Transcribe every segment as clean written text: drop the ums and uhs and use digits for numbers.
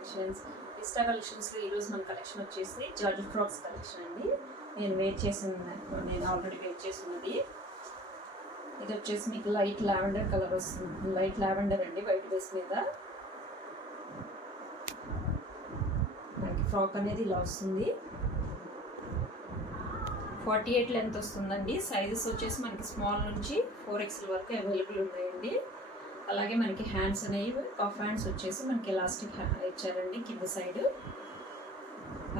Collections. Vista కలెక్షన్స్లో ఈరోజు మన కలెక్షన్ వచ్చేసి జార్జెట్ ఫ్రాక్స్ కలెక్షన్ అండి. నేను ఆల్రెడీ వేర్ చేసినది. ఇది వచ్చేసి మీకు లైట్ లావెండర్ కలర్ వస్తుంది. లైట్ లావెండర్ అండి, వైట్ బేస్ మీద మనకి ఫ్రాక్ అనేది ఇలా వస్తుంది. 48 లెంత్ వస్తుందండి. సైజెస్ వచ్చేసి మనకి స్మాల్ నుంచి 4XL వరకు అవైలబుల్ ఉన్నాయండి. అలాగే మనకి హ్యాండ్స్ అనేవి కఫ్ హ్యాండ్స్ వచ్చేసి మనకి ఎలాస్టిక్ ఇచ్చారండి కింద సైడ్.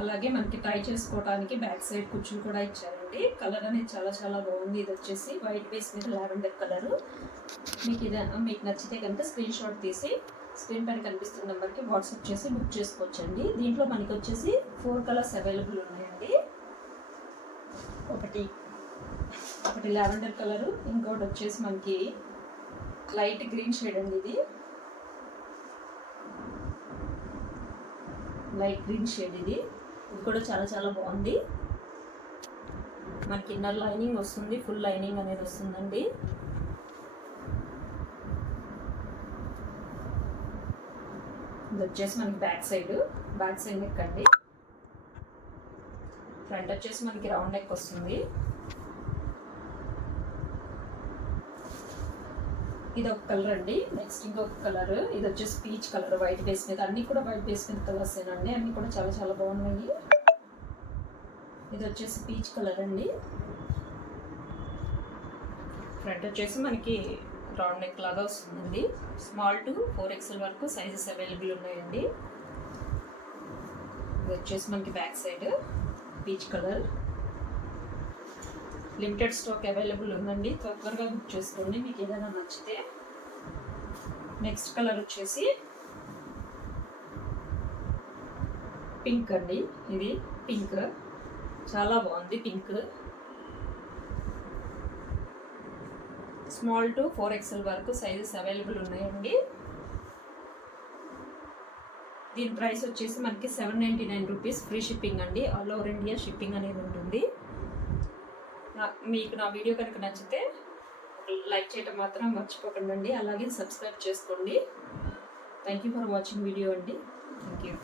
అలాగే మనకి టై చేసుకోవడానికి బ్యాక్ సైడ్ కుచ్చులు కూడా ఇచ్చారండి. కలర్ అనేది చాలా చాలా బాగుంది. ఇది వచ్చేసి వైట్ బేస్ మీద లావెండర్ కలరు. మీకు నచ్చితే కనుక స్క్రీన్ షాట్ తీసి స్క్రీన్ పైన కనిపిస్తున్న నెంబర్కి వాట్సాప్ చేసి బుక్ చేసుకోవచ్చండి. దీంట్లో మనకి వచ్చేసి 4 కలర్స్ అవైలబుల్ ఉన్నాయండి. ఒకటి లావెండర్ కలరు, ఇంకోటి వచ్చేసి మనకి లైట్ గ్రీన్ షేడ్ అండి. ఇది లైట్ గ్రీన్ షేడ్. ఇది కూడా చాలా చాలా బాగుంది. మనకి ఇన్నర్ లైనింగ్ వస్తుంది, ఫుల్ లైనింగ్ అనేది వస్తుందండి. ఇది వచ్చేసి మనకి బ్యాక్ సైడ్ నెక్ అండి. ఫ్రంట్ వచ్చేసి మనకి రౌండ్ నెక్ వస్తుంది. ఇది ఒక కలర్ అండి. నెక్స్ట్ ఇంకొక కలర్, ఇది వచ్చేసి పీచ్ కలర్ వైట్ బేస్ మీద. అన్ని కూడా వైట్ బేస్ మీద కలర్స్ ఏనండి. అన్ని కూడా చాలా చాలా బాగున్నాయి. ఇది వచ్చేసి పీచ్ కలర్ అండి. ఫ్రంట్ వచ్చేసి మనకి రౌండ్ నెక్ లాగా వస్తుందండి. స్మాల్ టు 4XL వరకు సైజెస్ అవైలబుల్ ఉన్నాయండి. ఇది వచ్చేసి మనకి back side peach colour. Limited stock available ఉందండి. త్వరగా బుక్ చేసుకోండి మీకు ఏదైనా నచ్చితే. నెక్స్ట్ కలర్ వచ్చేసి పింక్ అండి. ఇది పింక్ చాలా బాగుంది. పింక్ స్మాల్ టు 4XL వరకు సైజెస్ అవైలబుల్ ఉన్నాయండి. దీని ప్రైస్ వచ్చేసి మనకి 799 రూపీస్. ఫ్రీ షిప్పింగ్ అండి. ఆల్ ఓవర్ ఇండియా షిప్పింగ్ అనేది ఉంటుంది. మీకు నా వీడియో కనుక నచ్చితే లైక్ చేయడం మాత్రం మర్చిపోకండి. అలాగే సబ్స్క్రైబ్ చేసుకోండి. Thank you for watching video అండి. Thank you.